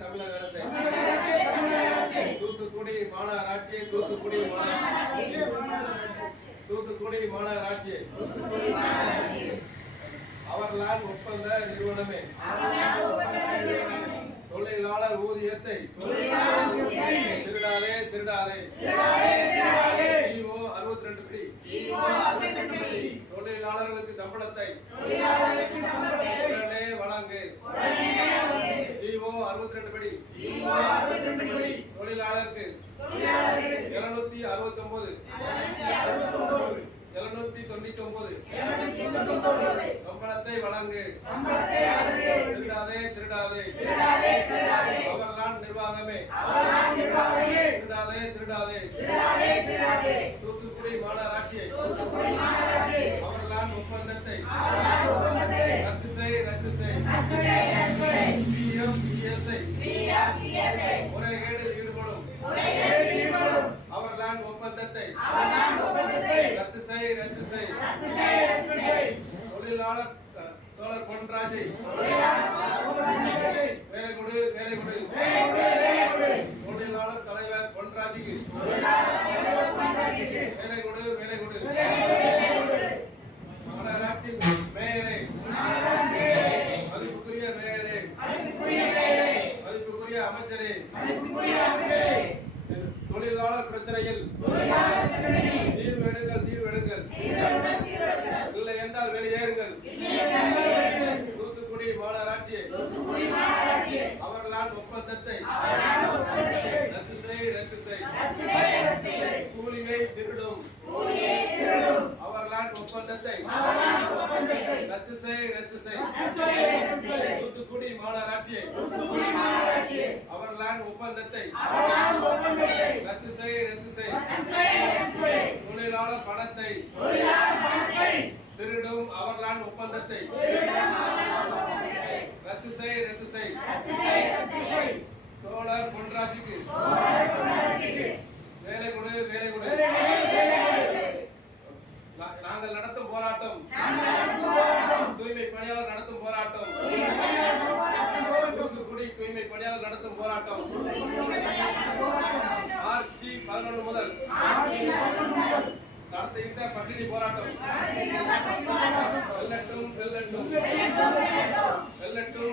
தமிழக அரசை தூத்துக்குடி மாநகராட்சி தூத்துக்குடி மாநகராட்சி அவர்லாண்ட் ஒப்பந்த நிறுவனமே தொழிலாளர் ஊதியத்தை திருடாதே திருடாதே EO 62 படி தொழிலாளர்களுக்கு சம்பளத்தை உடனே வழங்கு. EO 62 படி தொழிலாளருக்கு 769 சம்பளத்தை வழங்கு. திருடாதே திருடாதே அவர்லாண்ட் நிர்வாகமே திருடாதே திருடாதே தூத்துக்குடி மாநகராட்சியை அவர்லாண்ட் ஒப்பந்தத்தை ரத்து செய். முறைகேடில் ஈடுபடும் அவர்லாண்ட் ஒப்பந்தத்தை ரத்து செய். தொழிலாளர் தோழர் பொன்ராஜை வேலை கொடு. தொழிலாளர் தலைவர் பொன்ராஜுக்கு வேலை கொடு. மாநகராட்சி மேயரே மதிப்புக்குரிய மேயரே மதிப்புக்குரிய அமைச்சரே தொழிலாளர் பிரச்சனையில் தீர்வெடுங்கள் இல்லை என்றால் வெளியேறுங்கள். தூத்துக்குடி மாநகராட்சி அவர்லாண்ட் ஒப்பந்தத்தை ரத்து செய். கூலியை திருடும் அவர்லாண்ட் ஒப்பந்தத்தை ரத்து செய். தூத்துக்குடி மாநகராட்சி அவர்லாண்ட் ஒப்பந்தத்தை ரத்து செய். தொழிலாளர் பணத்தை திருடும் அவர்லாண்ட் ஒப்பந்தத்தை ரத்து செய். தோழர் பொன்ராஜுக்கு வேலை கொடு. நாங்கள் நடத்தும் போராட்டம் தூய்மை பணியாளர் நடத்தும் போராட்டம் தூத்துக்குடி தூய்மை பணியாளர் நடத்தும் போராட்டம் மார்ச் 11 முதல் நடத்துகின்ற பட்டினி போராட்டம் வெல்லட்டும்.